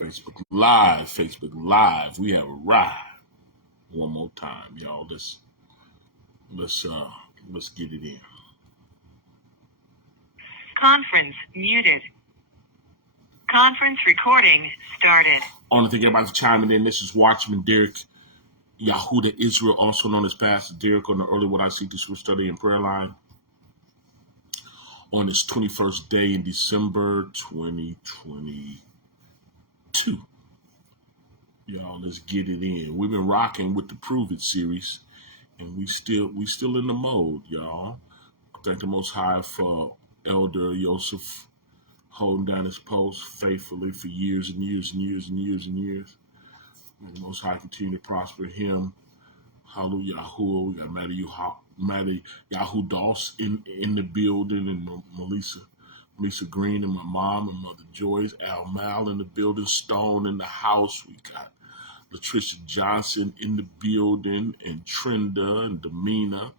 Facebook Live. We have arrived. One more time, y'all. Let's get it in. Conference muted. Conference recording started. I want to thank everybody for chiming in. This is Watchman Derrick Yisrael, also known as Pastor Derrick, on the Early What I Seek to Switch Study and Prayer Line. On this 21st day in December 2022. Y'all, let's get it in. We've been rocking with the Prove It series, and we still in the mode, y'all. Thank the Most High for Elder Joseph holding down his post faithfully for years and years and years and years and years. May the Most High continue to prosper him. Hallelujah. Yahuwah. We got Maddie Yahoo Doss in the building, and Melissa Green, and my mom and Mother Joyce, Al Mal in the building, Stone in the house. We got Latricia Johnson in the building, and Trenda and Demina.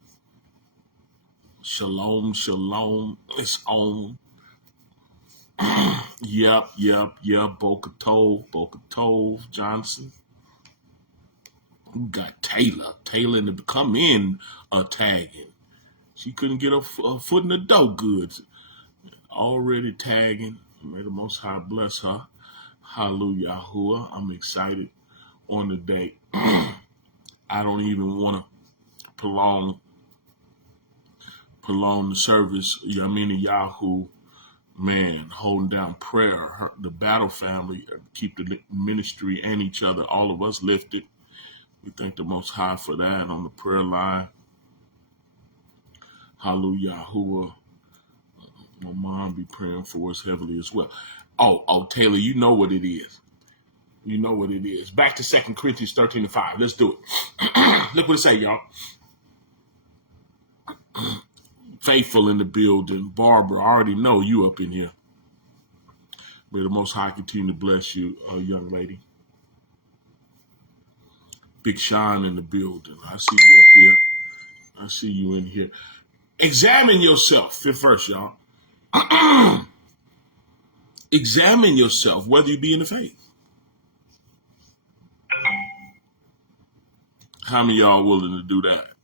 Shalom. It's on. Yep. Boca Tove Johnson. We got Taylor in the come in tagging. She couldn't get her foot in the door good. Already tagging. May the Most High bless her. Hallelujah. Yahuwah. I'm excited on the day. I don't even want to prolong the service. Yahoo, man, holding down prayer. The battle family, keep the ministry and each other, all of us lifted. We thank the Most High for that on the prayer line. Hallelujah. Yahuwah. My mom be praying for us heavily as well. Oh, Taylor, you know what it is. You know what it is. Back to 2 Corinthians 13:5. Let's do it. Look what it say, y'all. Faithful in the building. Barbara, I already know you up in here. May the Most High continue to bless you, young lady. Big Sean in the building. I see you up here. I see you in here. Examine yourself first, y'all. Examine yourself, whether you be in the faith. How many of y'all willing to do that?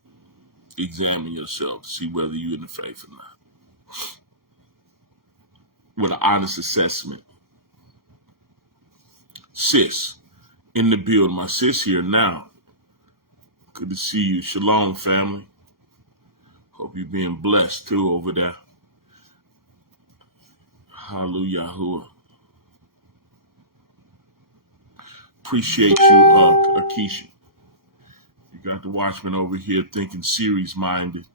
Examine yourself to see whether you're in the faith or not. With an honest assessment. Sis, in the building. My sis here now. Good to see you. Shalom, family. Hope you're being blessed too over there. Hallelujah. Yahuwah. Appreciate you, Akeisha. You got the Watchman over here thinking series-minded.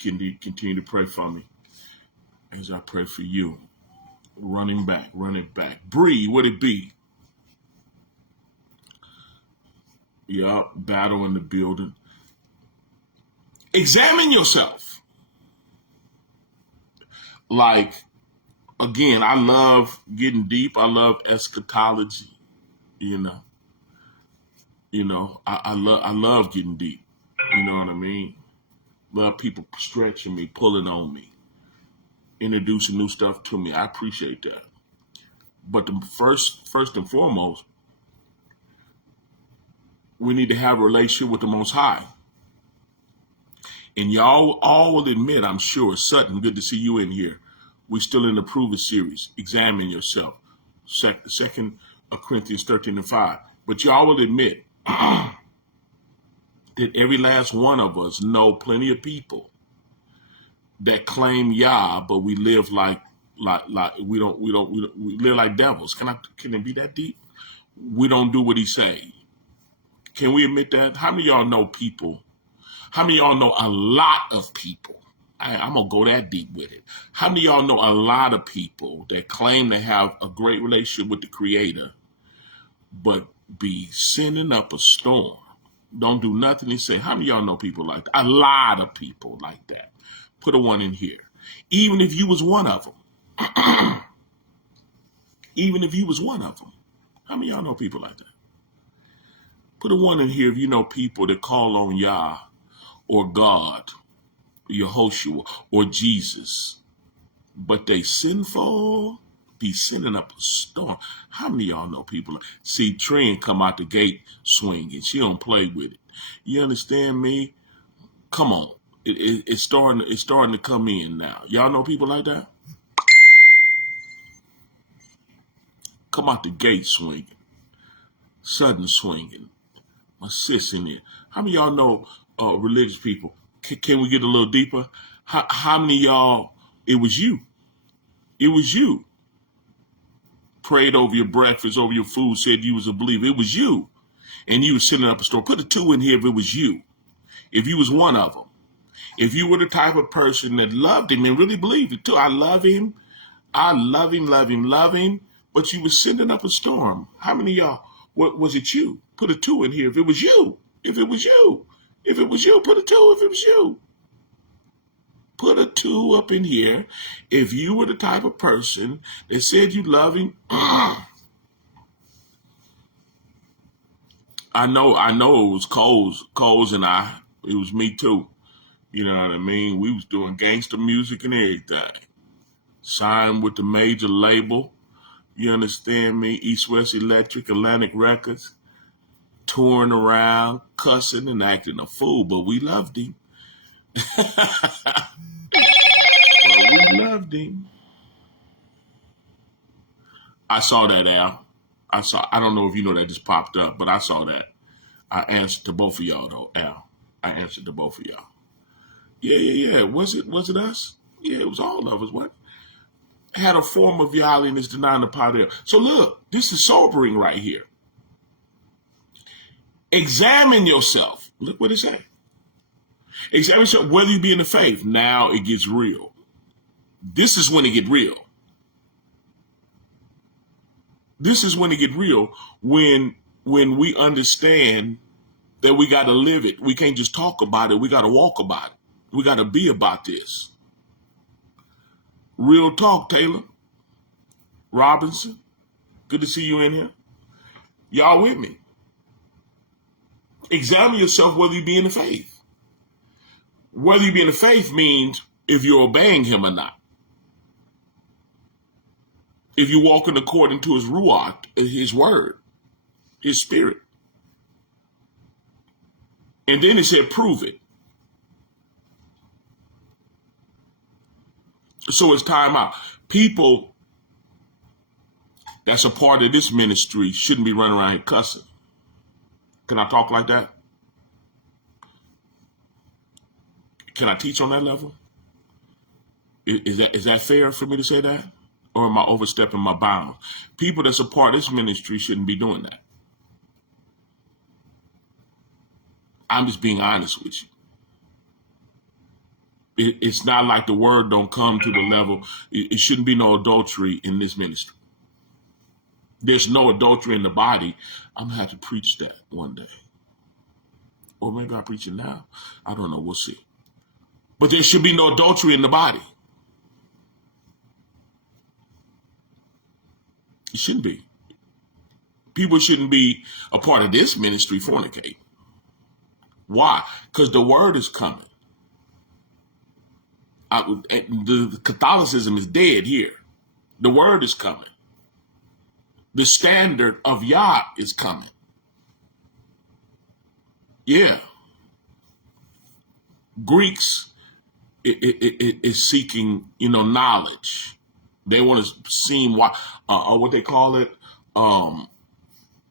Continue to pray for me as I pray for you. Running back. Bree, would it be? Yup, battle in the building. Examine yourself. Like, again, I love getting deep. I love eschatology. I love getting deep. You know what I mean? Love people stretching me, pulling on me, introducing new stuff to me. I appreciate that. But the first and foremost, we need to have a relationship with the Most High. And y'all all will admit, I'm sure, Sutton, good to see you in here. We're still in the Prove It series. Examine yourself. 2 Corinthians 13:5. But y'all will admit that every last one of us know plenty of people that claim Yah, but we live like we live like devils. Can it be that deep? We don't do what he say. Can we admit that? How many of y'all know people? How many of y'all know a lot of people? I'm going to go that deep with it. How many of y'all know a lot of people that claim to have a great relationship with the Creator, but be sending up a storm? Don't do nothing and say, how many of y'all know people like that? A lot of people like that. Put a one in here. Even if you was one of them. Even if you was one of them. How many of y'all know people like that? Put a one in here if you know people that call on Yah or God, Yehoshua, or Jesus, but they sinful. be sending up a storm. How many of y'all know people? See, Trent come out the gate swinging. She don't play with it. You understand me? Come on. It's starting to come in now. Y'all know people like that? Come out the gate swinging. Sudden swinging. My sis in there. How many of y'all know religious people? Can we get a little deeper? How many of y'all, it was you? It was you. Prayed over your breakfast, over your food, said you was a believer. It was you. And you was sitting up a store. Put a 2 in here if it was you. If you was one of them. If you were the type of person that loved him and really believed it too. I love him. I love him, love him, love him. But you was sending up a storm. How many of y'all, what was it you? Put a 2 in here if it was you. If it was you. If it was you, put a 2 if it was you. Put a 2 up in here if you were the type of person that said you love him. I know it was Coles and I. It was me too. You know what I mean? We was doing gangster music and everything. Signed with the major label. You understand me? East West Electric, Atlantic Records. Touring around, cussing and acting a fool, but we loved him. Well, we loved him. I saw that, Al. I don't know if you know that just popped up, but I saw that. I answered to both of y'all though, Al. I answered to both of y'all. Yeah. Was it us? Yeah, it was all of us. What? Had a form of godliness denying the power thereof. So look, this is sobering right here. Examine yourself. Look what it says. Examine yourself, whether you be in the faith. Now it gets real. This is when it get real. This is when it get real. When we understand that we got to live it. We can't just talk about it. We got to walk about it. We got to be about this. Real talk, Taylor. Robinson. Good to see you in here. Y'all with me? Examine yourself whether you be in the faith. Whether you be in the faith means if you're obeying him or not. If you're walking according to his ruach, his word, his spirit. And then it said, prove it. So it's time out. People that's a part of this ministry shouldn't be running around here cussing. Can I talk like that? Can I teach on that level? Is that fair for me to say that? Or am I overstepping my bounds? People that's a part of this ministry shouldn't be doing that. I'm just being honest with you. It's not like the word don't come to the level. It shouldn't be no adultery in this ministry. There's no adultery in the body. I'm going to have to preach that one day. Or maybe I'll preach it now. I don't know. We'll see. But there should be no adultery in the body. It shouldn't be. People shouldn't be a part of this ministry fornicate. Why? Because the word is coming. The Catholicism is dead here. The word is coming. The standard of Yah is coming. Yeah. Greeks is seeking, knowledge. They want to seem what they call it,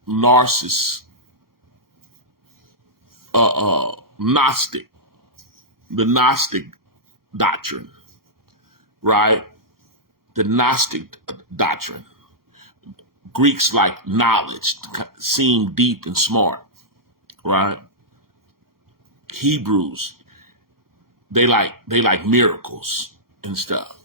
narcissist, Gnostic, the Gnostic doctrine, right? The Gnostic doctrine. Greeks like knowledge, seem deep and smart, right? Hebrews, they like miracles and stuff.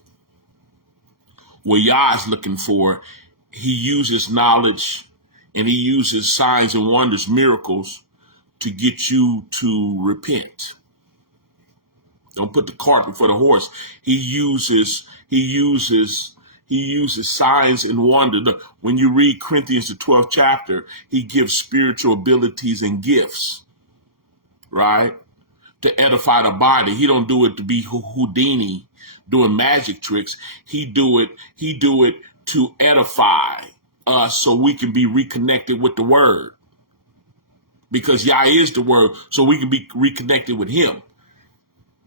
What Yah is looking for, he uses knowledge and he uses signs and wonders, miracles, to get you to repent. Don't put the cart before the horse. He uses signs and wonder. When you read Corinthians, the 12th chapter, he gives spiritual abilities and gifts, right? To edify the body. He don't do it to be Houdini doing magic tricks. He do it to edify us so we can be reconnected with the word. Because Yah is the word, so we can be reconnected with him.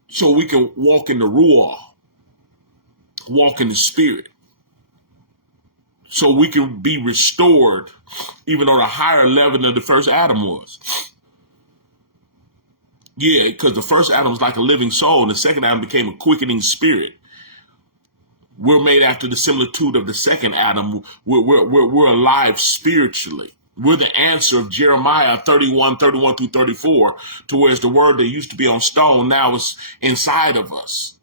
So we can walk in the Ruach, walk in the spirit. So we can be restored even on a higher level than the first Adam was. Yeah, because the first Adam was like a living soul, and the second Adam became a quickening spirit. We're made after the similitude of the second Adam. We're alive spiritually. We're the answer of Jeremiah 31 through 34, to whereas the word that used to be on stone now is inside of us.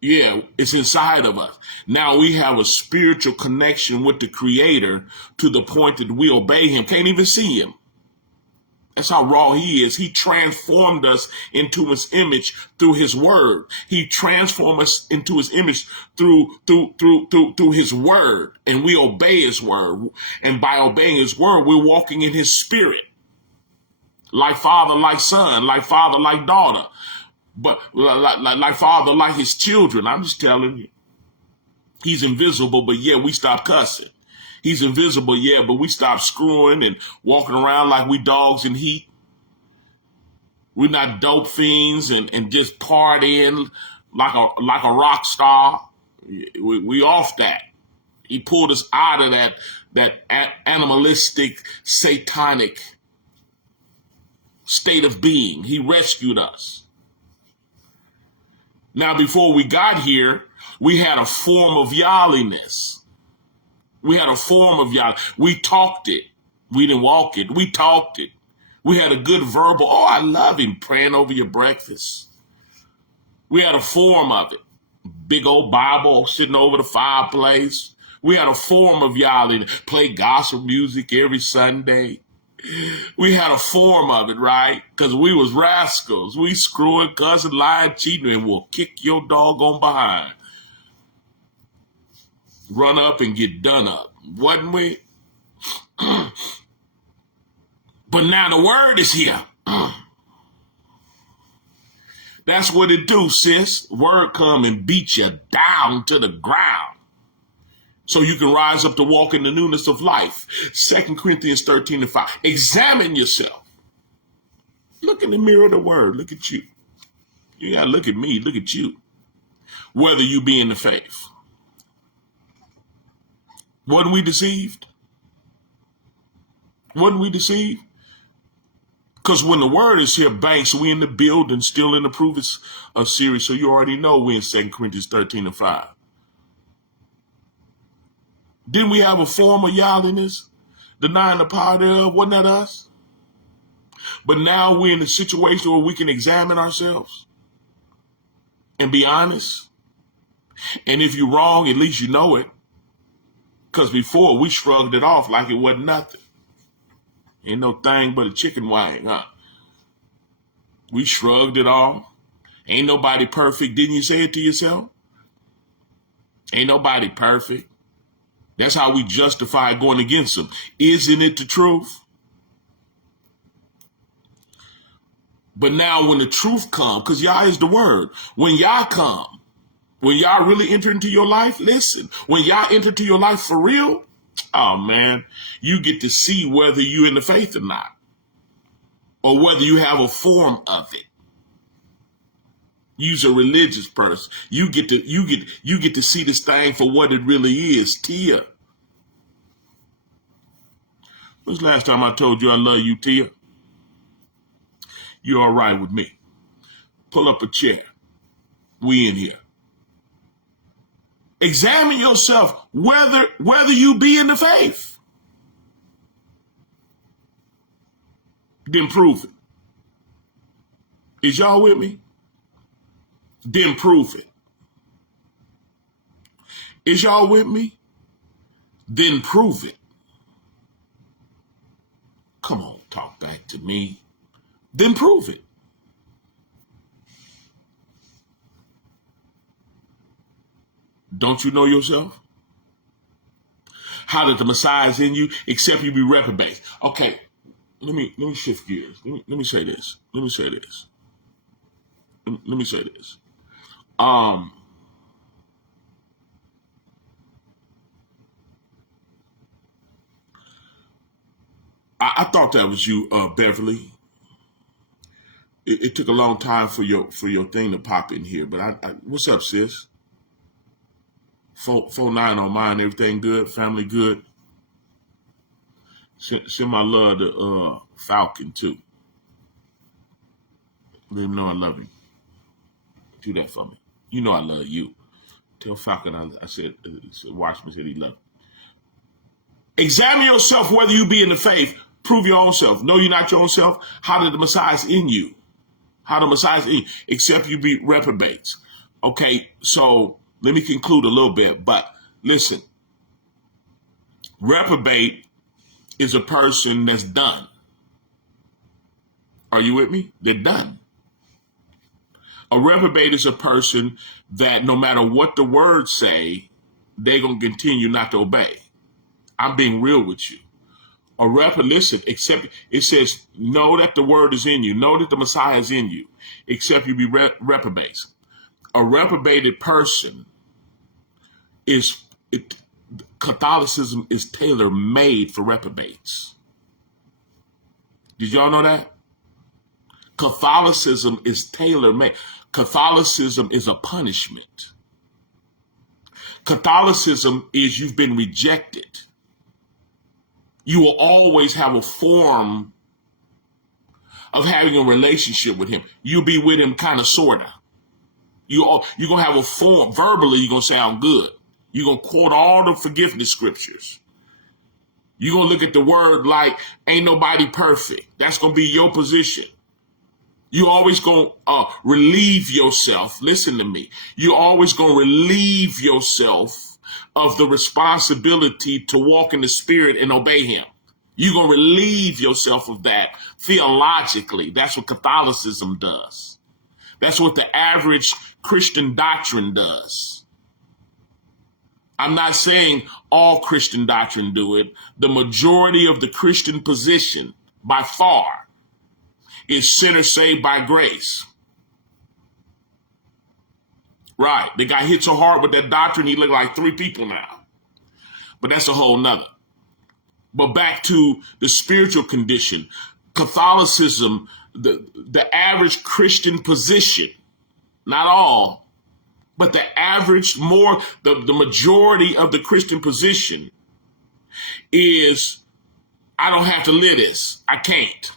Yeah, it's inside of us. Now we have a spiritual connection with the Creator to the point that we obey him. Can't even see him. That's how raw he is. He transformed us into his image through his word. He transformed us into his image through his word. And we obey his word. And by obeying his word, we're walking in his spirit. Like father, like son, like father, like daughter. But like father, like his children. I'm just telling you. He's invisible, but yeah, we stop cussing. He's invisible, yeah, but we stop screwing and walking around like we dogs in heat. We're not dope fiends and just partying like a rock star. We off that. He pulled us out of that animalistic, satanic state of being. He rescued us. Now, before we got here, we had a form of yahliness. We had a form of Yah. We talked it. We didn't walk it. We talked it. We had a good verbal, oh, I love him, praying over your breakfast. We had a form of it. Big old Bible sitting over the fireplace. We had a form of Yah. Play gospel music every Sunday. We had a form of it, right? Because we was rascals. We screwing, cussing, lying, cheating, and we'll kick your doggone behind. Run up and get done up, wasn't we? But now the word is here. That's what it do, sis. Word come and beat you down to the ground so you can rise up to walk in the newness of life. 2 Corinthians 13:5. Examine yourself. Look in the mirror of the word. Look at you. You got to look at me. Look at you. Whether you be in the faith. Wasn't we deceived? Wasn't we deceived? Because when the word is here, banks, we in the building, still in the proof series, so you already know we in 2 Corinthians 13:5. Didn't we have a form of yahliness? Denying the power thereof, wasn't that us? But now we're in a situation where we can examine ourselves and be honest. And if you're wrong, at least you know it. Because before, we shrugged it off like it wasn't nothing. Ain't no thing but a chicken wing, huh? We shrugged it off. Ain't nobody perfect. Didn't you say it to yourself? Ain't nobody perfect. That's how we justify going against them. Isn't it the truth? But now when the truth comes, because Yah is the word, when Yah come, when Yah really enter into your life, listen, when Yah enter into your life for real, oh man, you get to see whether you're in the faith or not, or whether you have a form of it. You's a religious person. You get to see this thing for what it really is. Tia. When's the last time I told you I love you, Tia? You're all right with me. Pull up a chair. We in here. Examine yourself whether you be in the faith. Then prove it. Is y'all with me? Then prove it. Is y'all with me? Then prove it. Come on, talk back to me. Then prove it. Don't you know yourself? How did the Messiah is in you, except you be reprobate? Okay, let me shift gears. Let me say this. Let me say this. I thought that was you, Beverly. It took a long time for your thing to pop in here, but what's up, sis? 4-9 on mine. Everything good? Family good? Send my love to Falcon too. Let him know I love him. Do that for me. You know I love you. Tell Falcon I said, Watchman said he loved him. Examine yourself whether you be in the faith. Prove your own self. Know you not your own self. How did the Messiah is in you? How the Messiah is in you? Except you be reprobates. Okay, so let me conclude a little bit. But listen, reprobate is a person that's done. Are you with me? They're done. A reprobate is a person that no matter what the words say, they're going to continue not to obey. I'm being real with you. A reprobate, listen, except it says, know that the word is in you. Know that the Messiah is in you, except you be reprobates. A reprobated person Catholicism is tailor-made for reprobates. Did y'all know that? Catholicism is tailor-made. Catholicism is a punishment. Catholicism is you've been rejected. You will always have a form of having a relationship with him. You'll be with him kind of, sort of. You're going to have a form. Verbally, you're going to sound good. You're going to quote all the forgiveness scriptures. You're going to look at the word like ain't nobody perfect. That's going to be your position. You're always going to relieve yourself. Listen to me. You're always going to relieve yourself of the responsibility to walk in the Spirit and obey him. You're going to relieve yourself of that theologically. That's what Catholicism does. That's what the average Christian doctrine does. I'm not saying all Christian doctrine do it. The majority of the Christian position, by far, is sinners saved by grace. Right. They got hit so hard with that doctrine, he looked like 3 people now. But that's a whole nother. But back to the spiritual condition. Catholicism, the average Christian position, not all, but the average, the majority of the Christian position is, I don't have to live this. I can't.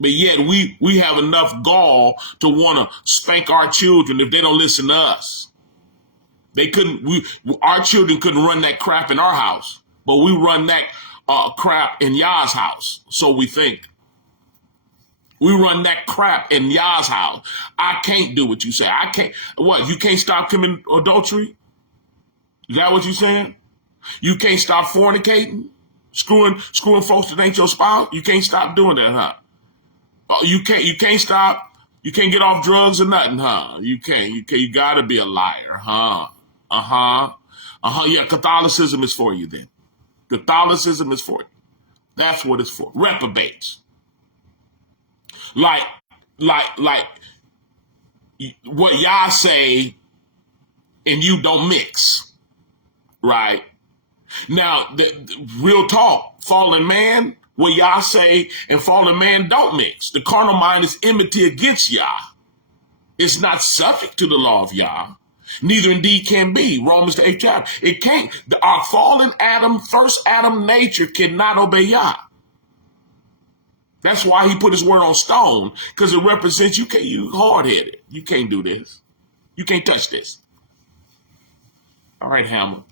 But yet we have enough gall to want to spank our children if they don't listen to us. Our children couldn't run that crap in our house, but we run that crap in Yah's house. So we think. We run that crap in Yah's house. I can't do what you say. I can't. What? You can't stop committing adultery? Is that what you're saying? You can't stop fornicating? Screwing folks that ain't your spouse? You can't stop doing that, huh? You can't stop. You can't get off drugs or nothing, huh? You can't. You gotta be a liar, huh? Yeah, Catholicism is for you then. Catholicism is for you. That's what it's for. Reprobates. Like what y'all say and you don't mix, right? Now, the real talk, fallen man, what y'all say and fallen man don't mix. The carnal mind is enmity against Yah. It's not subject to the law of Yah. Neither indeed can be. Romans the 8th chapter. It can't. Our fallen Adam, first Adam nature cannot obey Yah. That's why he put his word on stone, because it represents you hard-headed. You can't do this. You can't touch this. All right, Hammer.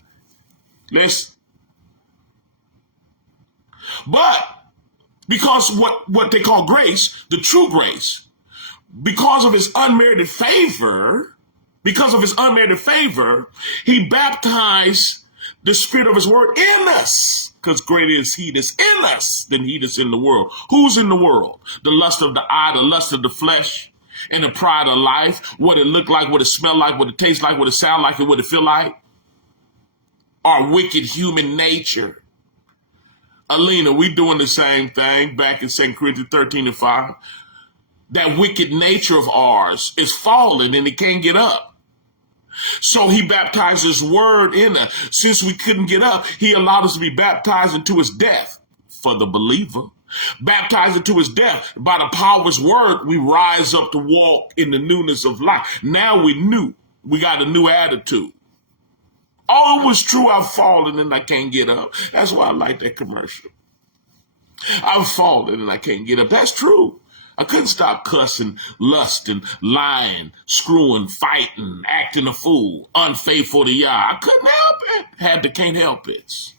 But because what they call grace, the true grace, because of his unmerited favor, he baptized the Spirit of his word in us. Because greater is he that's in us than he that's in the world. Who's in the world? The lust of the eye, the lust of the flesh, and the pride of life. What it look like, what it smell like, what it taste like, what it sound like, and what it feel like. Our wicked human nature. Alina, we doing the same thing back in 2 Corinthians 13:5. That wicked nature of ours is fallen and it can't get up. So he baptized his word in us. Since we couldn't get up, he allowed us to be baptized into his death. for the believer. Baptized into his death. By the power of his word, we rise up to walk in the newness of life. Now we knew. We got a new attitude. Oh, it was true. I've fallen and I can't get up. That's why I like that commercial. I've fallen and I can't get up. That's true. I couldn't stop cussing, lusting, lying, screwing, fighting, acting a fool, unfaithful to Yah. I couldn't help it. Can't help it.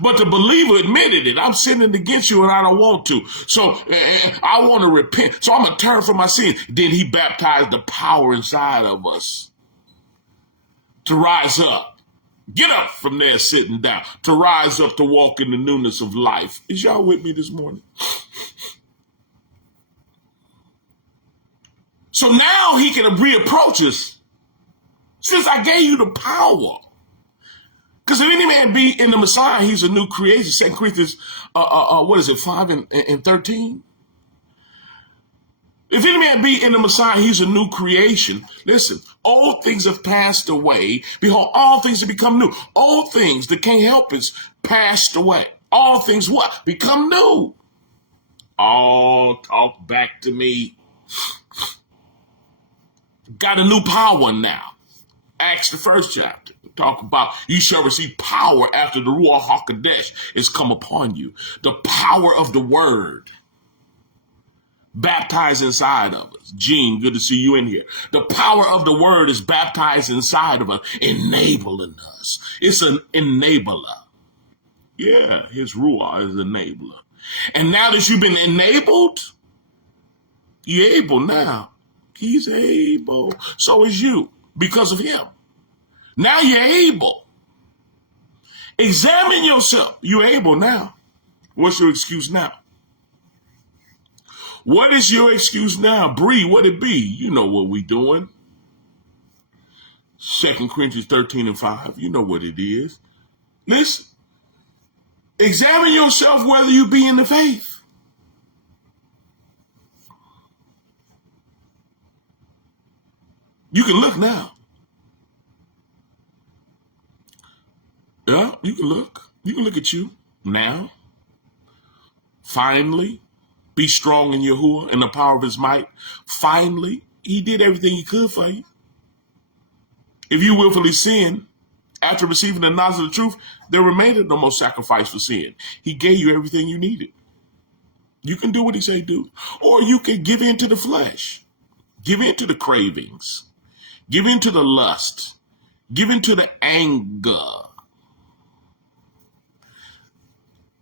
But the believer admitted it. I'm sinning against you and I don't want to. So I want to repent. So I'm going to turn from my sin. Then he baptized the power inside of us to rise up. Get up from there sitting down. To rise up to walk in the newness of life. Is y'all with me this morning? So now he can reapproach us. Since I gave you the power. Because if any man be in the Messiah, he's a new creation. 2 Corinthians, 5 and 13? If any man be in the Messiah, he's a new creation. Listen, old things have passed away. Behold, all things have become new. Old things that can't help us passed away. All things what? Become new. Oh, talk back to me. Got a new power now. Acts, the 1st chapter. Talk about you shall receive power after the Ruach HaKodesh is come upon you. The power of the word. Baptized inside of us. Gene, good to see you in here. The power of the word is baptized inside of us, enabling us. It's an enabler. Yeah, his Ruach is an enabler. And now that you've been enabled, you're able now. He's able. So is you because of him. Now you're able. Examine yourself. You're able now. What's your excuse now? What is your excuse now? Bree, what it be? You know what we doing. 2 Corinthians 13 and 5. You know what it is. Listen. Examine yourself whether you be in the faith. You can look now. Yeah, you can look. You can look at you now. Finally, be strong in Yahuwah and the power of his might. Finally, he did everything he could for you. If you willfully sin, after receiving the knowledge of the truth, there remained no more sacrifice for sin. He gave you everything you needed. You can do what he say do. Or you can give in to the flesh. Give in to the cravings. Give in to the lust. Give in to the anger.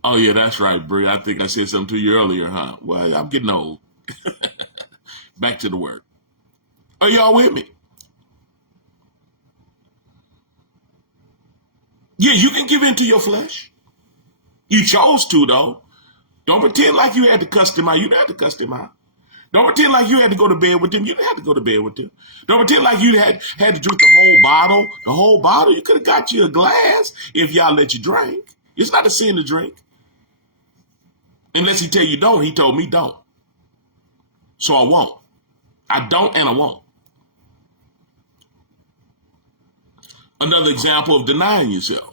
Oh, yeah, that's right, Bree. I think I said something to you earlier, huh? Well, I'm getting old. Back to the word. Are y'all with me? Yeah, you can give in to your flesh. You chose to, though. Don't pretend like you had to cuss them out. You didn't have to cuss them out. Don't pretend like you had to go to bed with them. You didn't have to go to bed with them. Don't pretend like you had to drink the whole bottle. The whole bottle, you could have got you a glass if y'all let you drink. It's not a sin to drink. Unless he tell you don't. He told me don't. So I won't. I don't and I won't. Another example of denying yourself.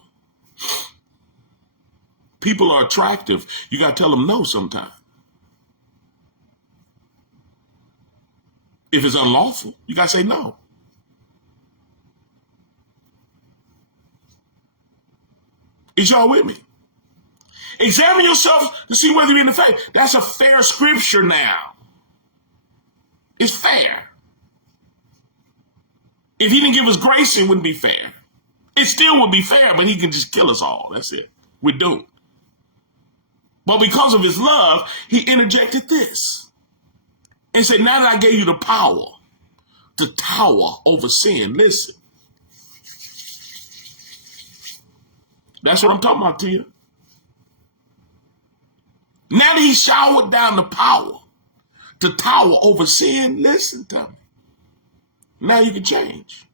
People are attractive. You got to tell them no sometimes. If it's unlawful, you got to say no. Is y'all with me? Examine yourself to see whether you're in the faith. That's a fair scripture now. It's fair. If he didn't give us grace, it wouldn't be fair. It still would be fair, but he can just kill us all. That's it. We're doomed. But because of his love, he interjected this and said, now that I gave you the power to tower over sin, listen. That's what I'm talking about to you. Now that he showered down the power to tower over sin, listen to me. Now you can change.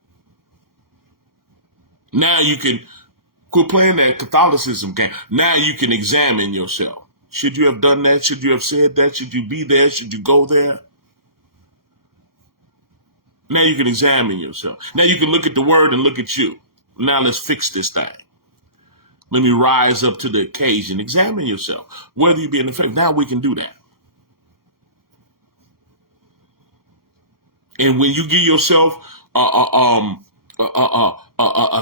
Now you can quit playing that Catholicism game. Now you can examine yourself. Should you have done that? Should you have said that? Should you be there? Should you go there? Now you can examine yourself. Now you can look at the word and look at you. Now let's fix this thing. Let me rise up to the occasion. Examine yourself, whether you be in the faith. Now we can do that. And when you give yourself a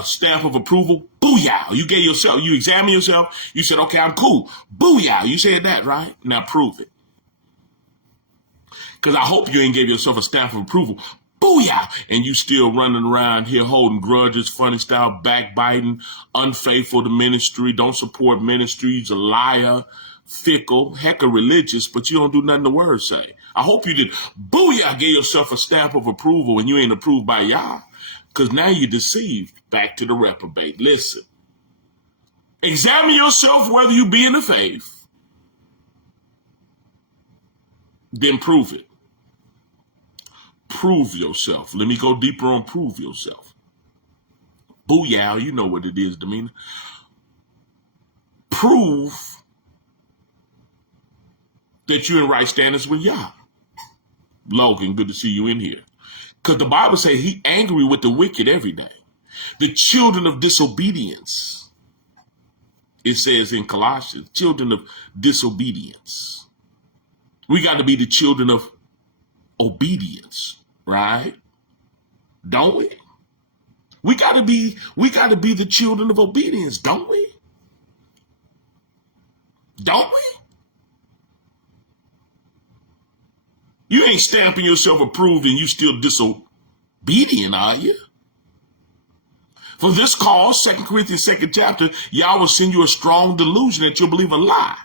stamp of approval, booyah! You gave yourself, you examine yourself. You said, okay, I'm cool. Booyah! You said that, right? Now prove it. Because I hope you ain't gave yourself a stamp of approval. Booyah! And you still running around here holding grudges, funny style, backbiting, unfaithful to ministry, don't support ministries, a liar, fickle, heck of religious, but you don't do nothing the word say. I hope you did. Booyah! Gave yourself a stamp of approval and you ain't approved by Yah. Because now you're deceived. Back to the reprobate. Listen. Examine yourself whether you be in the faith. Then prove it. Prove yourself. Let me go deeper on prove yourself. Booyah, you know what it is, Demeanor. Prove that you're in right standards with Yah. Logan, good to see you in here. Because the Bible says he angry with the wicked every day. The children of disobedience. It says in Colossians, children of disobedience. We got to be the children of obedience, right? Don't we? We got to be the children of obedience, don't we? Don't we? You ain't stamping yourself approved and you still disobedient, are you? For this cause, 2 Corinthians 2nd chapter, Yah will send you a strong delusion that you'll believe a lie.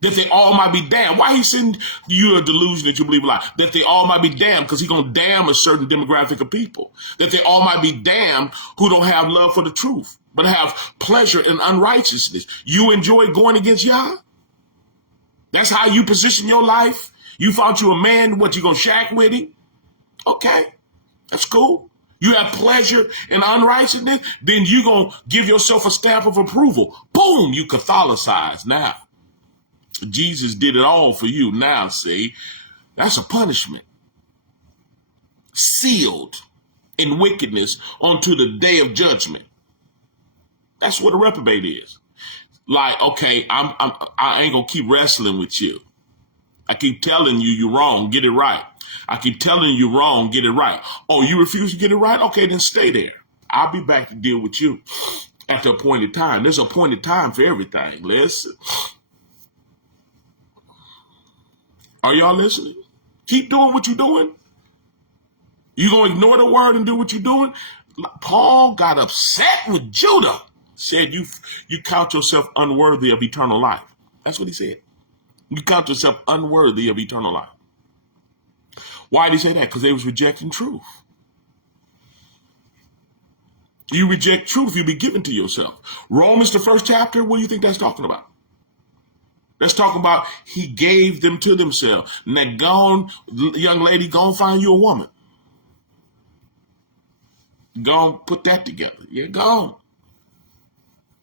That they all might be damned. Why he send you a delusion that you believe a lie? That they all might be damned, because he's going to damn a certain demographic of people. That they all might be damned who don't have love for the truth, but have pleasure in unrighteousness. You enjoy going against Yah? That's how you position your life? You thought you a man, what, you going to shack with him? Okay, that's cool. You have pleasure in unrighteousness, then you going to give yourself a stamp of approval. Boom, you Catholicize now. Jesus did it all for you now, see? That's a punishment. Sealed in wickedness unto the day of judgment. That's what a reprobate is. Like, okay, I ain't going to keep wrestling with you. I keep telling you you're wrong, get it right. I keep telling you you're wrong, get it right. Oh, you refuse to get it right? Okay, then stay there. I'll be back to deal with you at the appointed time. There's an appointed time for everything. Listen. Are y'all listening? Keep doing what you're doing. You going to ignore the word and do what you're doing? Paul got upset with Judah. Said you count yourself unworthy of eternal life. That's what he said. You count yourself unworthy of eternal life. Why did he say that? Because they was rejecting truth. You reject truth, you be given to yourself. Romans, the 1st chapter, what do you think that's talking about? That's talking about he gave them to themselves. Now, go on, young lady, go and find you a woman. Go on, put that together. Yeah, go on.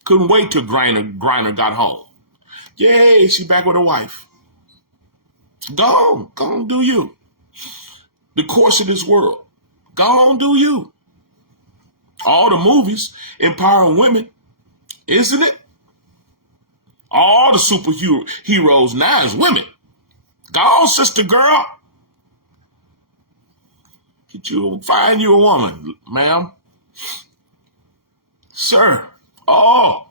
Couldn't wait till Griner got home. Yay, she back with her wife. Go on, do you. The course of this world. Go on, do you. All the movies empowering women, isn't it? All the superheroes now is women. Go on, sister girl. Find you a woman, ma'am. Sir. Oh,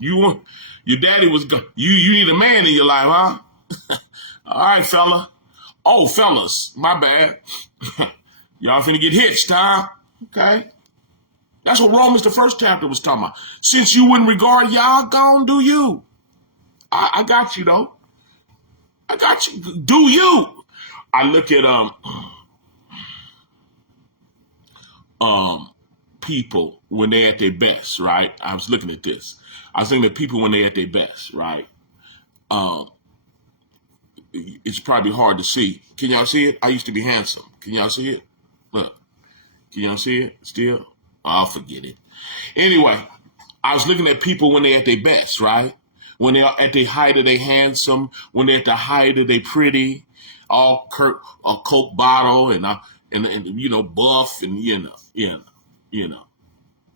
your daddy was good. You need a man in your life, huh? All right, fella. Oh, fellas, my bad. Y'all finna get hitched, huh? Okay. That's what Romans, the 1st chapter, was talking about. Since you wouldn't regard Yah, go on, do you. I got you, though. I got you. Do you. I look at people when they're at their best, right? I was looking at this. I was thinking at people when they're at their best, right? It's probably hard to see. Can y'all see it? I used to be handsome. Can y'all see it? Look. Can y'all see it still? I'll forget it. Anyway, I was looking at people when they're at their best, right? When they're at the height of their handsome, when they're at the height of their pretty, all a Coke bottle and you know, buff and you know.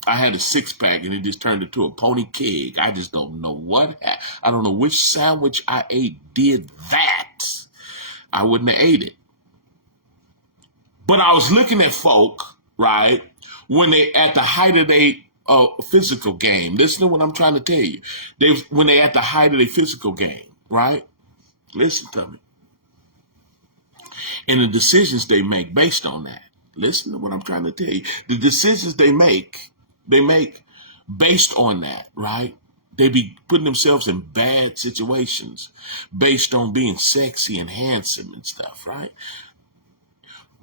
I had a 6-pack and it just turned into a pony keg. I just don't know I don't know which sandwich I ate did that. I wouldn't have ate it. But I was looking at folk, right, when they at the height of their physical game. Listen to what I'm trying to tell you. When they at the height of their physical game, right? Listen to me. And the decisions they make based on that. Listen to what I'm trying to tell you. The decisions they make based on that, right? They be putting themselves in bad situations based on being sexy and handsome and stuff, right?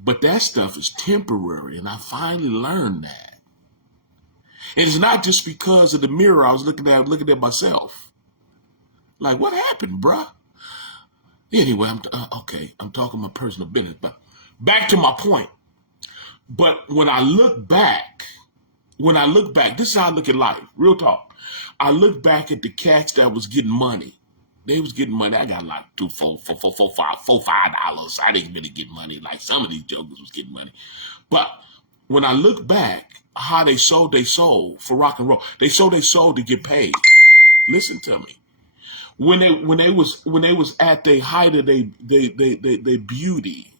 But that stuff is temporary, and I finally learned that. And it's not just because of the mirror I was looking at myself. Like, what happened, bruh? Anyway, I'm talking my personal business, but back to my point. But when I look back, this is how I look at life, real talk. I look back at the cats that was getting money. They was getting money. I got like $5. I didn't really get money like some of these jokers was getting money. But when I look back, how they sold their soul for rock and roll. They sold their soul to get paid. Listen to me. When they was at the height of their beauty,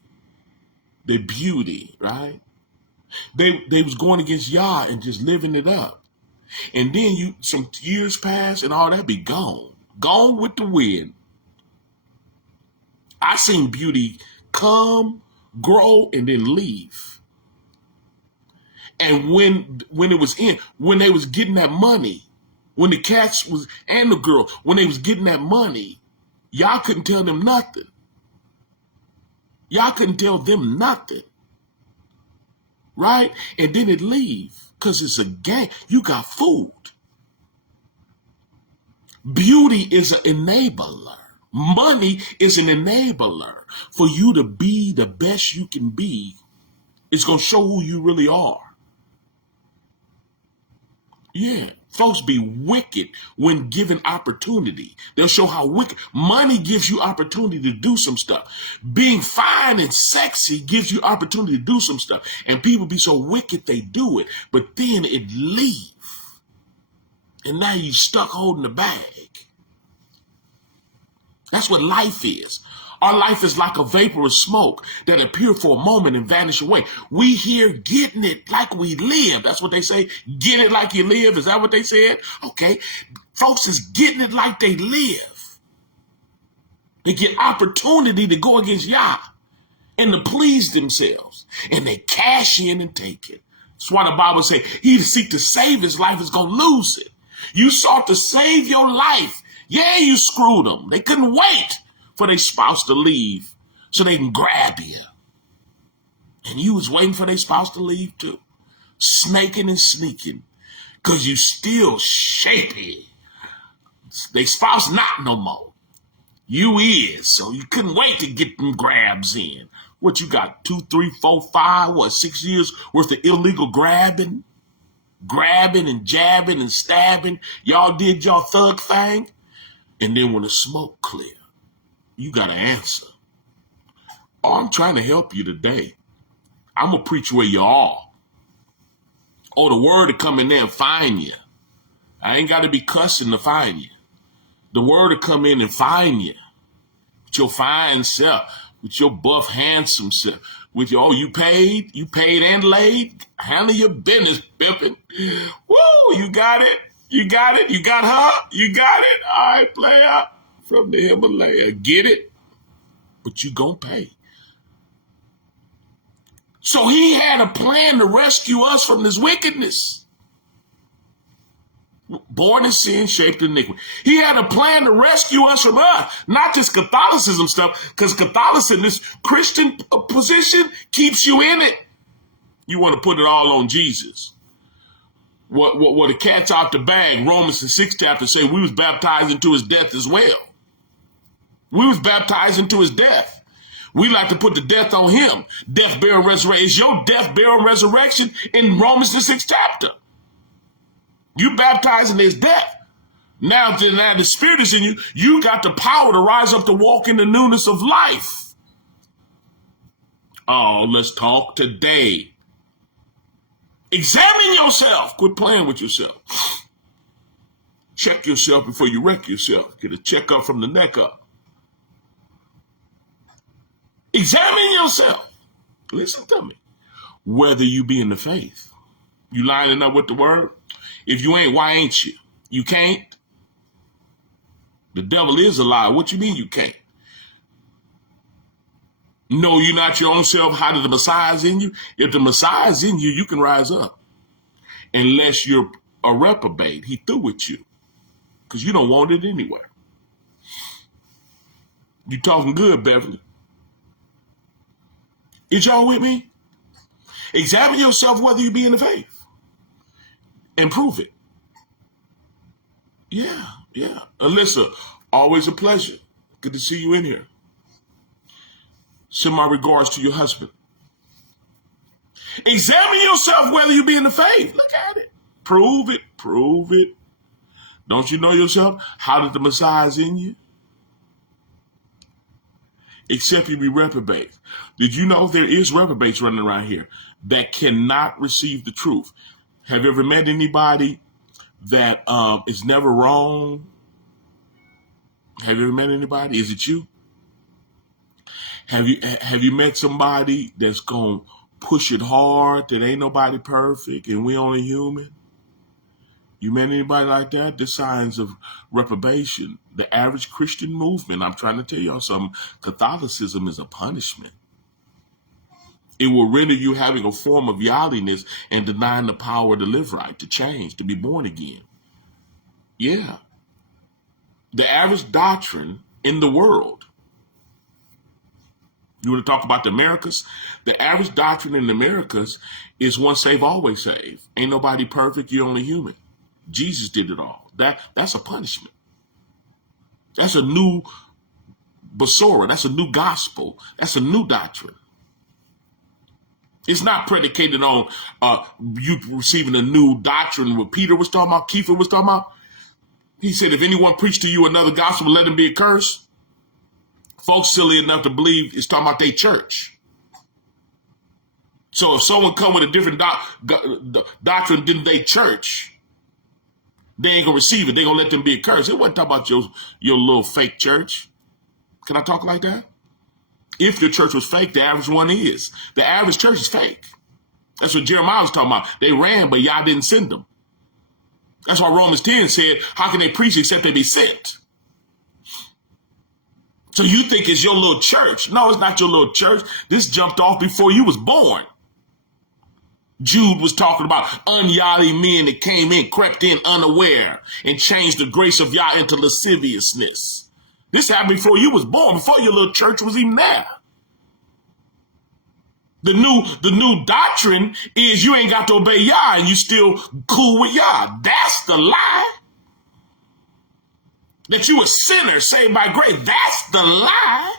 right? They was going against Yah and just living it up. And then some years pass and all that be gone. Gone with the wind. I seen beauty come, grow, and then leave. And when they was getting that money, when the cats was and the girl, when they was getting that money, y'all couldn't tell them nothing. Y'all couldn't tell them nothing. Right? And then it leave. Because it's a game. You got food. Beauty is an enabler. Money is an enabler for you to be the best you can be. It's going to show who you really are. Yeah. Folks be wicked when given opportunity. They'll show how wicked. Money gives you opportunity to do some stuff. Being fine and sexy gives you opportunity to do some stuff. And people be so wicked they do it. But then it leave. And now you stuck holding the bag. That's what life is. Our life is like a vapor of smoke that appear for a moment and vanish away. We here getting it like we live. That's what they say. Get it like you live. Is that what they said? Okay. Folks is getting it like they live. They get opportunity to go against Yah and to please themselves. And they cash in and take it. That's why the Bible says, he that seek to save his life is going to lose it. You sought to save your life. Yeah, you screwed them. They couldn't wait for their spouse to leave so they can grab you. And you was waiting for their spouse to leave too. Snaking and sneaking. Because you still shapy. They spouse not no more. You is. So you couldn't wait to get them grabs in. What you got? 2, 3, 4, 5, 6 years worth of illegal grabbing? Grabbing and jabbing and stabbing. Y'all did y'all thug thing. And then when the smoke clear, you got to answer. Oh, I'm trying to help you today. I'm going to preach where you are. Oh, the word to come in there and find you. I ain't got to be cussing to find you. The word to come in and find you. With your fine self. With your buff, handsome self. With your, oh, you paid and laid. Handle your business, pimpin'. Woo, you got it. You got it. You got her. You got it. All right, player. From the Himalaya. Get it? But you gonna pay. So he had a plan to rescue us from this wickedness. Born in sin, shaped in iniquity. He had a plan to rescue us from us. Not just Catholicism stuff, because Catholicism, this Christian position, keeps you in it. You want to put it all on Jesus. What the cat's out the bag, Romans the 6th chapter say we was baptized into his death as well. We was baptized into his death. We like to put the death on him. Death, burial, resurrection. Is your death, burial, resurrection in Romans the 6th chapter. You baptized in his death. Now the Spirit is in you. You got the power to rise up to walk in the newness of life. Oh, let's talk today. Examine yourself. Quit playing with yourself. Check yourself before you wreck yourself. Get a checkup from the neck up. Examine yourself. Listen to me. Whether you be in the faith. You lining up with the word? If you ain't, why ain't you? You can't? The devil is a liar. What you mean you can't? No, you're not your own self. How did the Messiah's in you? If the Messiah's in you, you can rise up. Unless you're a reprobate. He through with you. Because you don't want it anyway. You talking good, Beverly. Is y'all with me? Examine yourself whether you be in the faith. And prove it. Yeah. Alyssa, always a pleasure. Good to see you in here. Send my regards to your husband. Examine yourself whether you be in the faith. Look at it. Prove it. Don't you know yourself? How did the Messiah's in you? Except you be reprobate. Did you know there is reprobates running around here that cannot receive the truth? Have you ever met anybody that is never wrong? Have you ever met anybody? Is it you? Have you met somebody that's gonna push it hard, that ain't nobody perfect and we only human? You met anybody like that? The signs of reprobation. The average Christian movement, I'm trying to tell y'all something, Catholicism is a punishment. It will render you having a form of godliness and denying the power to live right, to change, to be born again. Yeah. The average doctrine in the world. You want to talk about the Americas? The average doctrine in the Americas is once saved, always saved. Ain't nobody perfect, you're only human. Jesus did it all. That's a punishment. That's a new basora. That's a new gospel. That's a new doctrine. It's not predicated on you receiving a new doctrine. What Peter was talking about, Kiefer was talking about. He said, if anyone preach to you another gospel, let him be accursed. Folks silly enough to believe it's talking about their church. So if someone come with a different doctrine than their church, they ain't gonna receive it. They gonna let them be accursed. It wasn't talking about your little fake church. Can I talk like that? If your church was fake, the average one is. The average church is fake. That's what Jeremiah was talking about. They ran, but Yah didn't send them. That's why Romans 10 said, how can they preach except they be sent? So you think it's your little church. No, it's not your little church. This jumped off before you was born. Jude was talking about ungodly men that came in, crept in unaware, and changed the grace of Yah into lasciviousness. This happened before you was born, before your little church was even there. The new doctrine is you ain't got to obey Yah and you still cool with Yah. That's the lie. That you a sinner saved by grace. That's the lie.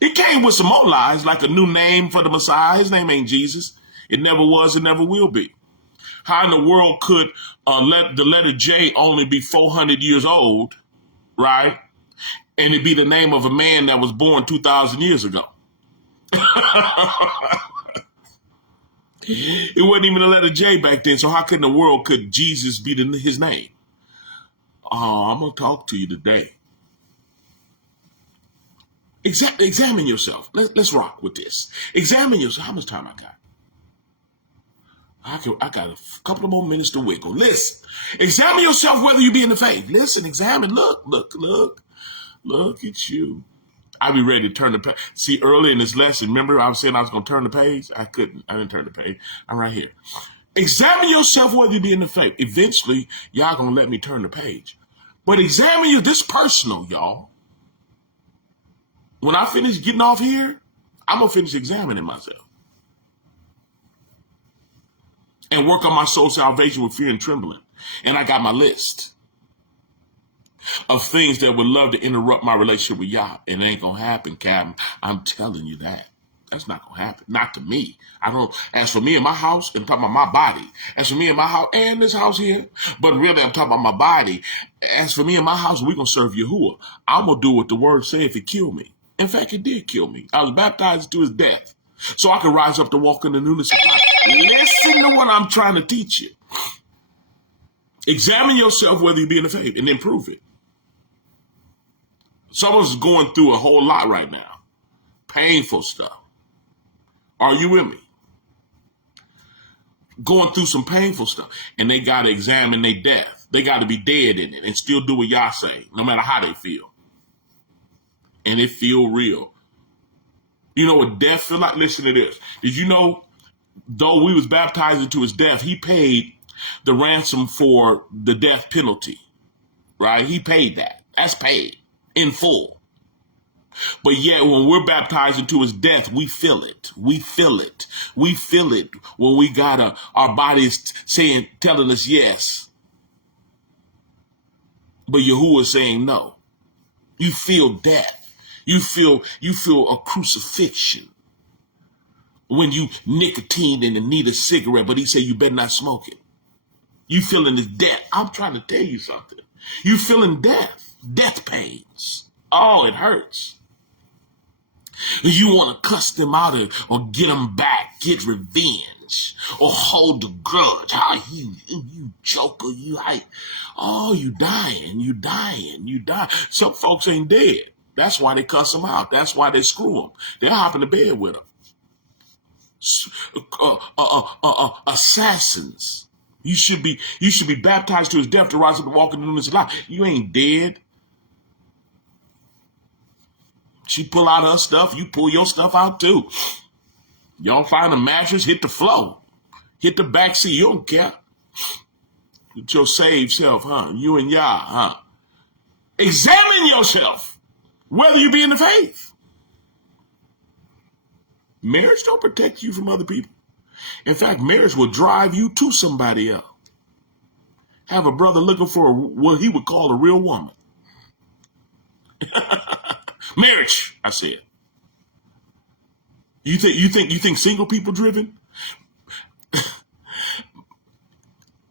It came with some more lies, like a new name for the Messiah. His name ain't Jesus. It never was, it never will be. How in the world could let the letter J only be 400 years old, right? And it be the name of a man that was born 2,000 years ago. It wasn't even the letter J back then, so how could in the world could Jesus be his name? I'm going to talk to you today. Examine yourself. Let's rock with this. Examine yourself. How much time I got? I got a couple of more minutes to wiggle. Listen. Examine yourself whether you be in the faith. Listen, examine. Look at you. I'll be ready to turn the page. See, early in this lesson, remember I was saying I was going to turn the page? I couldn't. I didn't turn the page. I'm right here. Examine yourself whether you be in the faith. Eventually, y'all going to let me turn the page. But examine you. This personal, y'all. When I finish getting off here, I'm going to finish examining myself. And work on my soul salvation with fear and trembling. And I got my list of things that would love to interrupt my relationship with Yah. It ain't going to happen, Captain. I'm telling you that. That's not going to happen. Not to me. As for me and my house, I'm talking about my body. As for me and my house, and this house here, but really I'm talking about my body. As for me and my house, we're going to serve Yahuwah. I'm going to do what the word said if it killed me. In fact, it did kill me. I was baptized to his death. so I can rise up to walk in the newness of life. Listen to what I'm trying to teach you. Examine yourself whether you be in the faith and then prove it. Someone's going through a whole lot right now. Painful stuff. Are you with me? Going through some painful stuff. And they got to examine their death. They got to be dead in it and still do what y'all say, no matter how they feel. And it feel real. You know what death feel like? Listen to this. Did you know, though we was baptized into his death, he paid the ransom for the death penalty, right? He paid that. That's paid in full. But yet when we're baptized into his death, we feel it. We feel it. We feel it when we got our bodies telling us yes. But Yahuwah is saying no. You feel death. You feel a crucifixion. When you nicotine and need a cigarette, but he said you better not smoke it. You feeling his death. I'm trying to tell you something. You feeling death pains. Oh, it hurts. You want to cuss them out or get them back, get revenge, or hold a grudge. Oh, you joker, you dying. Some folks ain't dead. That's why they cuss them out. That's why they screw them. They'll hop in the bed with them. Assassins. You should be baptized to his death to rise up and walk in the newness of life. You ain't dead. She pull out her stuff, you pull your stuff out too. Y'all find a mattress, hit the floor. Hit the back seat, you don't care. With your saved self, huh? You and Yah, huh? Examine yourself, whether you be in the faith. Marriage don't protect you from other people. In fact, marriage will drive you to somebody else. Have a brother looking for what he would call a real woman. Marriage, I said. You think single people driven?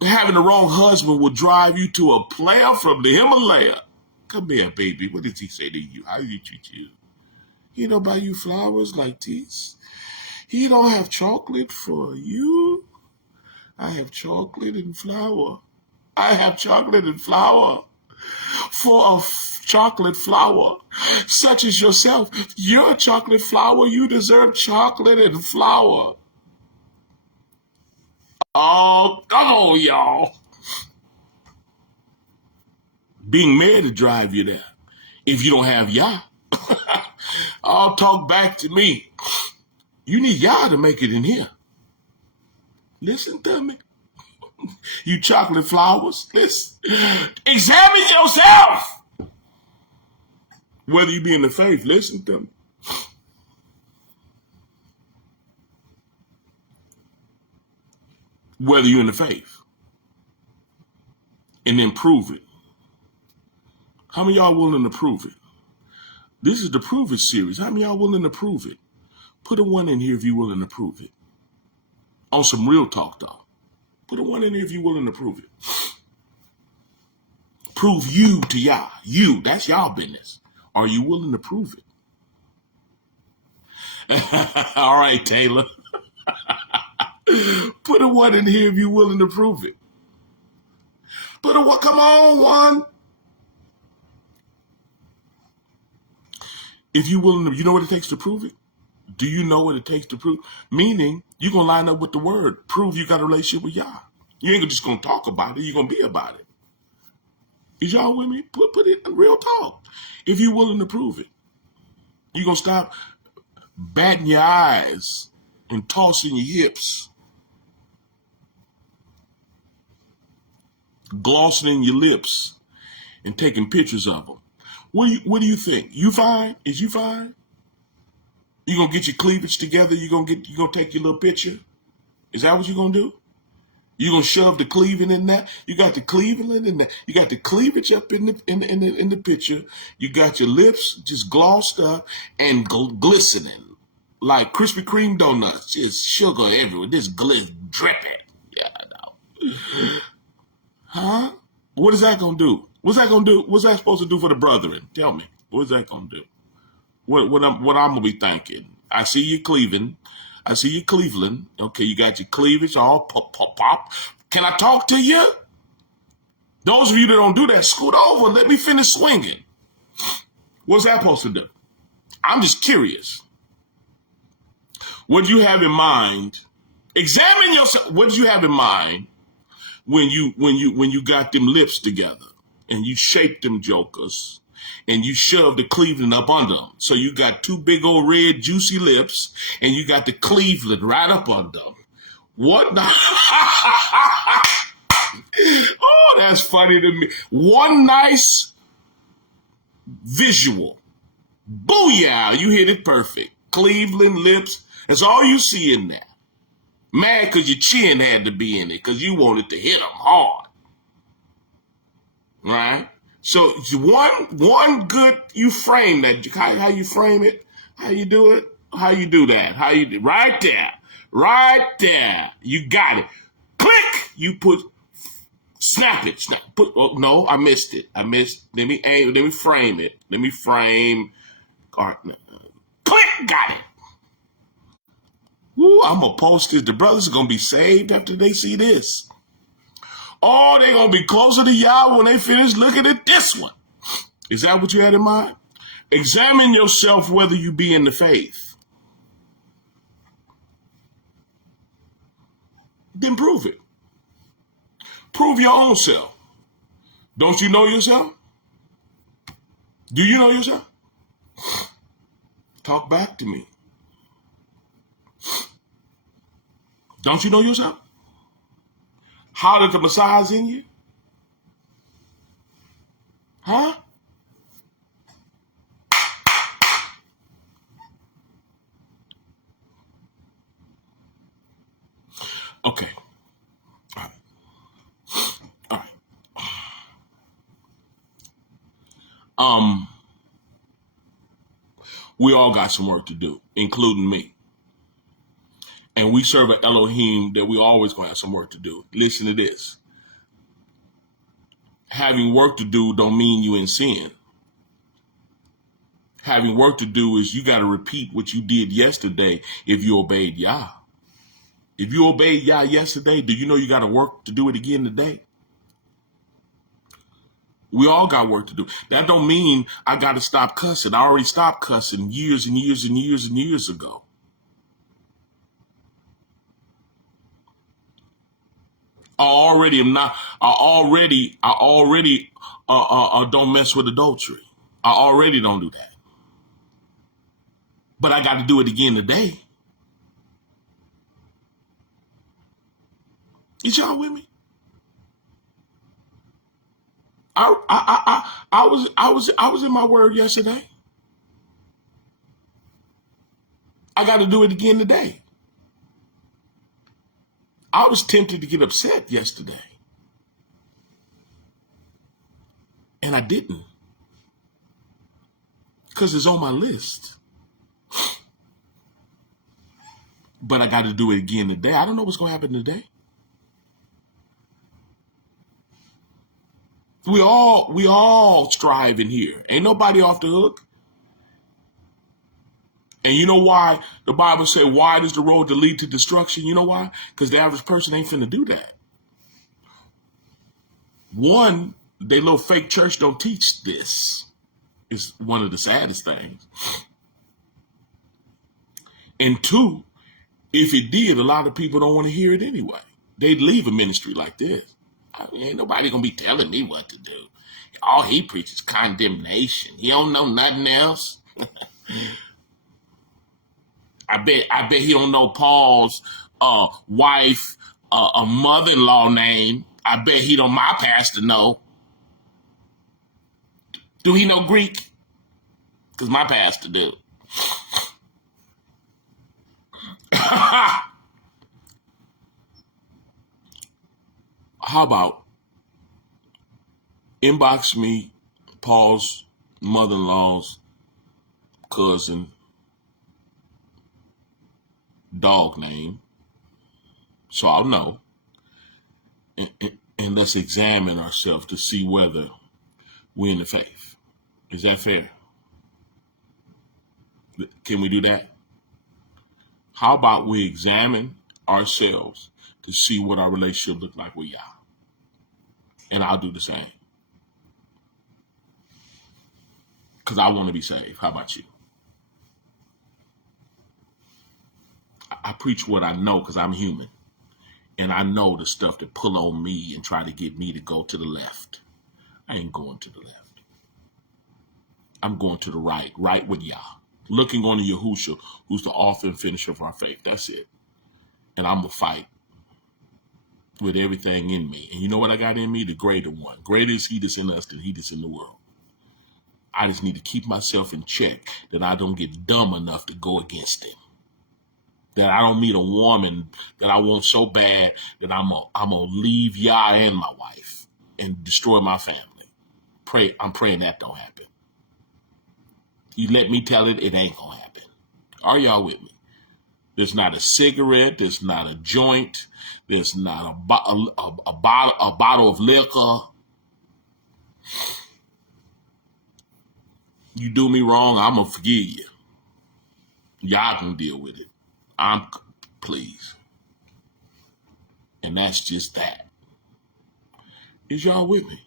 Having the wrong husband will drive you to a player from the Himalaya. Come here, baby. What did he say to you? How did he treat you? He don't buy you flowers like these. He don't have chocolate for you. I have chocolate and flour. I have chocolate and flour. For a chocolate flower, such as yourself, you're a chocolate flower. You deserve chocolate and flour. Oh, come on, y'all. Being married to drive you there. If you don't have Yah, I'll talk back to me. You need Yah to make it in here. Listen to me. You chocolate flowers, listen. Examine yourself. Whether you be in the faith, listen to me. Whether you're in the faith. And then prove it. How many of y'all willing to prove it? This is the Prove It series. How many of y'all willing to prove it? Put a 1 in here if you're willing to prove it. On some real talk, though. Put a 1 in here if you're willing to prove it. Prove you to Yah. You, that's y'all business. Are you willing to prove it? All right, Taylor. Put a 1 in here if you're willing to prove it. Put a 1. Come on, 1. If you're willing to, you know what it takes to prove it? Do you know what it takes to prove? Meaning, you're going to line up with the word. Prove you got a relationship with Yah. You ain't just going to talk about it. You're going to be about it. Is y'all with me? Put it in real talk. If you're willing to prove it, you're going to stop batting your eyes and tossing your hips, glossing in your lips, and taking pictures of them. What do you think? You fine? Is you fine? You gonna get your cleavage together? You gonna take your little picture? Is that what you gonna do? You gonna shove the cleaving in there? You got the cleaving in there. You got the cleavage up in the picture. You got your lips just glossed up and glistening like Krispy Kreme donuts. Just sugar everywhere. This dripping. Yeah, I know. Huh? What is that gonna do? What's that gonna do? What's that supposed to do for the brethren? Tell me. What's that gonna do? What I'm gonna be thinking? I see you Cleveland. I see you Cleveland. Okay, you got your cleavage all pop, pop, pop. Can I talk to you? Those of you that don't do that, scoot over and let me finish swinging. What's that supposed to do? I'm just curious. What do you have in mind? Examine yourself. What did you have in mind when you got them lips together and you shaped them jokers and you shoved the Cleveland up under them? So you got two big old red juicy lips and you got the Cleveland right up under them. What? Oh, that's funny to me. One nice visual. Booyah, you hit it perfect. Cleveland lips. That's all you see in there. Mad because your chin had to be in it because you wanted to hit them hard. Right? So one good, you frame that. How you frame it? How you do it? How you do that? How you do? Right there. Right there. You got it. Click. You put, snap it. Snap. Put. Oh, no, I missed it. Let me aim. Let me frame it. Let me frame. Click. Got it. Woo, I'm going to post this. The brothers are going to be saved after they see this. Oh, they're going to be closer to y'all when they finish looking at this one. Is that what you had in mind? Examine yourself whether you be in the faith. Then prove it. Prove your own self. Don't you know yourself? Do you know yourself? Talk back to me. Don't you know yourself? How did the Messiah's in you? Huh? Okay. All right. All right. We all got some work to do, including me. And we serve an Elohim that we always going to have some work to do. Listen to this. Having work to do don't mean you in sin. Having work to do is you got to repeat what you did yesterday if you obeyed Yah. If you obeyed Yah yesterday, do you know you got to work to do it again today? We all got work to do. That don't mean I got to stop cussing. I already stopped cussing years and years and years and years ago. I already don't mess with adultery. I already don't do that. But I got to do it again today. Is y'all with me? I was in my word yesterday. I got to do it again today. I was tempted to get upset yesterday. And I didn't. Because it's on my list. But I got to do it again today. I don't know what's going to happen today. We all strive in here. Ain't nobody off the hook. And you know why the Bible say wide is the road to lead to destruction? You know why? Because the average person ain't finna do that. One, they little fake church don't teach this. It's one of the saddest things. And two, if it did, a lot of people don't want to hear it anyway. They'd leave a ministry like this. I mean, ain't nobody gonna be telling me what to do. All he preaches condemnation. He don't know nothing else. I bet he don't know Paul's wife, a mother-in-law name. I bet he don't, my pastor know. Do he know Greek? Because my pastor do. How about inbox me Paul's mother-in-law's cousin dog name, so I'll know, and let's examine ourselves to see whether we're in the faith. Is that fair? Can we do that? How about we examine ourselves to see what our relationship look like with Yah? And I'll do the same. Because I want to be saved. How about you? I preach what I know because I'm human. And I know the stuff that pull on me and try to get me to go to the left. I ain't going to the left. I'm going to the right with Yah. Looking on to Yahushua, who's the author and finisher of our faith. That's it. And I'm going to fight with everything in me. And you know what I got in me? The greater one. Greater is he that's in us than he that's in the world. I just need to keep myself in check that I don't get dumb enough to go against him. That I don't meet a woman that I want so bad that I'm gonna leave Yah and my wife and destroy my family. I'm praying that don't happen. You let me tell it, it ain't gonna happen. Are y'all with me? There's not a cigarette. There's not a joint. There's not a bottle of liquor. You do me wrong, I'm gonna forgive you. Y'all can deal with it. Please. And that's just that. Is y'all with me?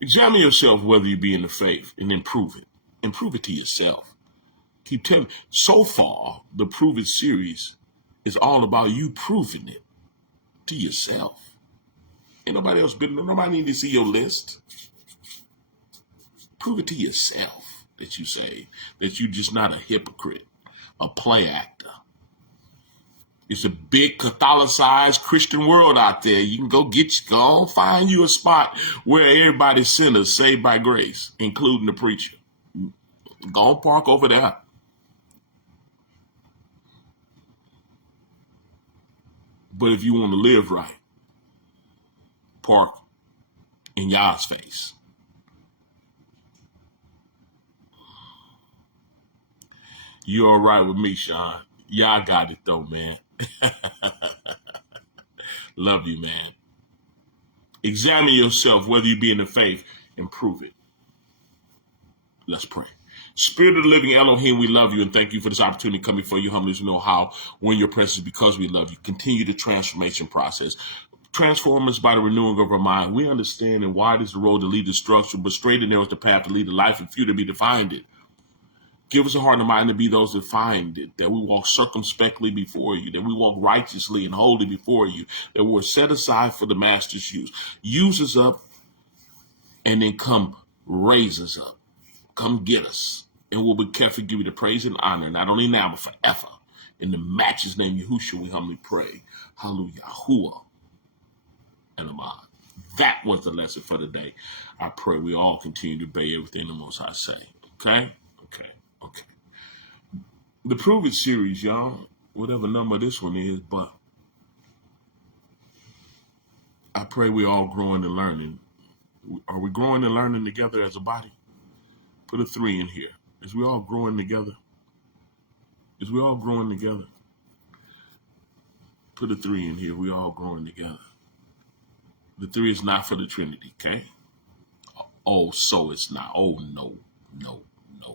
Examine yourself whether you be in the faith and then prove it. And prove it to yourself. Keep telling. So far, the Prove It series is all about you proving it to yourself. Ain't nobody else nobody need to see your list. Prove it to yourself that you say that you're just not a hypocrite, a play actor. It's a big Catholicized Christian world out there. You can go find you a spot where everybody's sinners saved by grace, including the preacher. Go and park over there. But if you want to live right, park in Yah's face. You all right with me, Sean? Y'all got it though, man. Love you, man. Examine yourself whether you be in the faith and prove it. Let's pray. Spirit of the living Elohim, we love you and thank you for this opportunity coming before you humbly to know how, when your presence, because we love you. Continue the transformation process. Transform us by the renewing of our mind. We understand and wide is the road to lead to destruction, but straight and narrow is the path to lead to life and few to be defined it. Give us a heart and mind to be those that find it, that we walk circumspectly before you, that we walk righteously and holy before you, that we're set aside for the master's use. Use us up and then come raise us up. Come get us. And we'll be careful to give you the praise and honor, not only now, but forever. In the matchless name Yahushua, we humbly pray. Hallelujah. Yahuwah and Amah. That was the lesson for today. I pray we all continue to obey everything the Most High say. Okay? Okay. The Prove It series, y'all, whatever number this one is, but I pray we all growing and learning. Are we growing and learning together as a body? Put a 3 in here. Is we all growing together? Is we all growing together? Put a 3 in here. We all growing together. The 3 is not for the Trinity, okay? Oh, so it's not. Oh, no,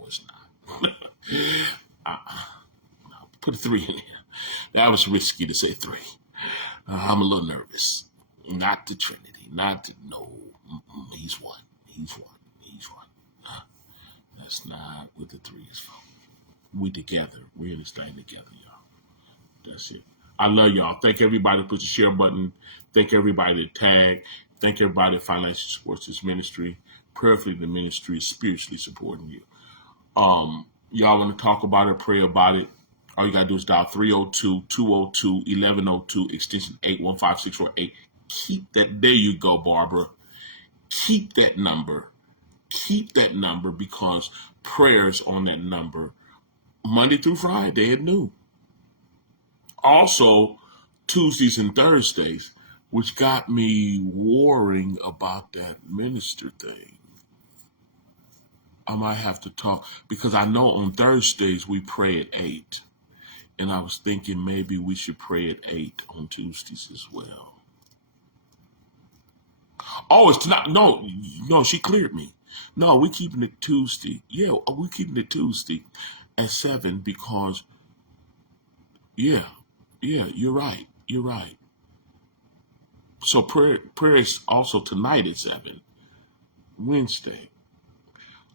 it's not. Put a 3 in here. That was risky to say 3. I'm a little nervous. Not the Trinity. No. He's one. That's not what the 3 is for. We together. We're in this thing together, y'all. That's it. I love y'all. Thank everybody that puts the share button. Thank everybody that tag. Thank everybody that financially supports this ministry. Prayerfully, the ministry is spiritually supporting you. Y'all want to talk about it, pray about it. All you got to do is dial 302-202-1102, extension 815648. Keep that. There you go, Barbara. Keep that number. Because prayers on that number Monday through Friday at noon. Also, Tuesdays and Thursdays, which got me worrying about that minister thing. I might have to talk, because I know on Thursdays we pray at 8. And I was thinking maybe we should pray at 8 on Tuesdays as well. Oh, it's not. No, she cleared me. No, we're keeping it Tuesday. Yeah, we're keeping it Tuesday at 7 because Yeah, yeah, you're right. You're right. So prayer is also tonight at 7, Wednesday.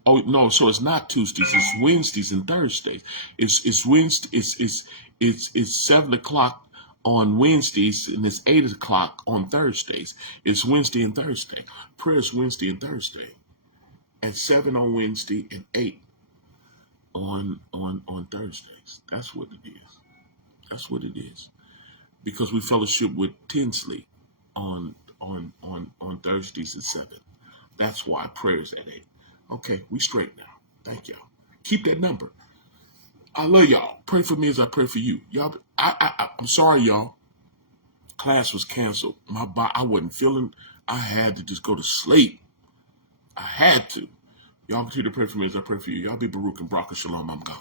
Oh no, so it's not Tuesdays, it's Wednesdays and Thursdays. It's Wednesday, it's 7 o'clock on Wednesdays and it's 8 o'clock on Thursdays. It's Wednesday and Thursday. Prayer is Wednesday and Thursday. At 7 on Wednesday and 8 on Thursdays. That's what it is. That's what it is. Because we fellowship with Tinsley on Thursdays at 7. That's why prayers at 8. Okay, we straight now. Thank y'all. Keep that number. I love y'all. Pray for me as I pray for you. Y'all, I'm sorry, y'all. Class was canceled. I wasn't feeling. I had to just go to sleep. I had to. Y'all continue to pray for me as I pray for you. Y'all be Baruch and Barak and Shalom. I'm gone.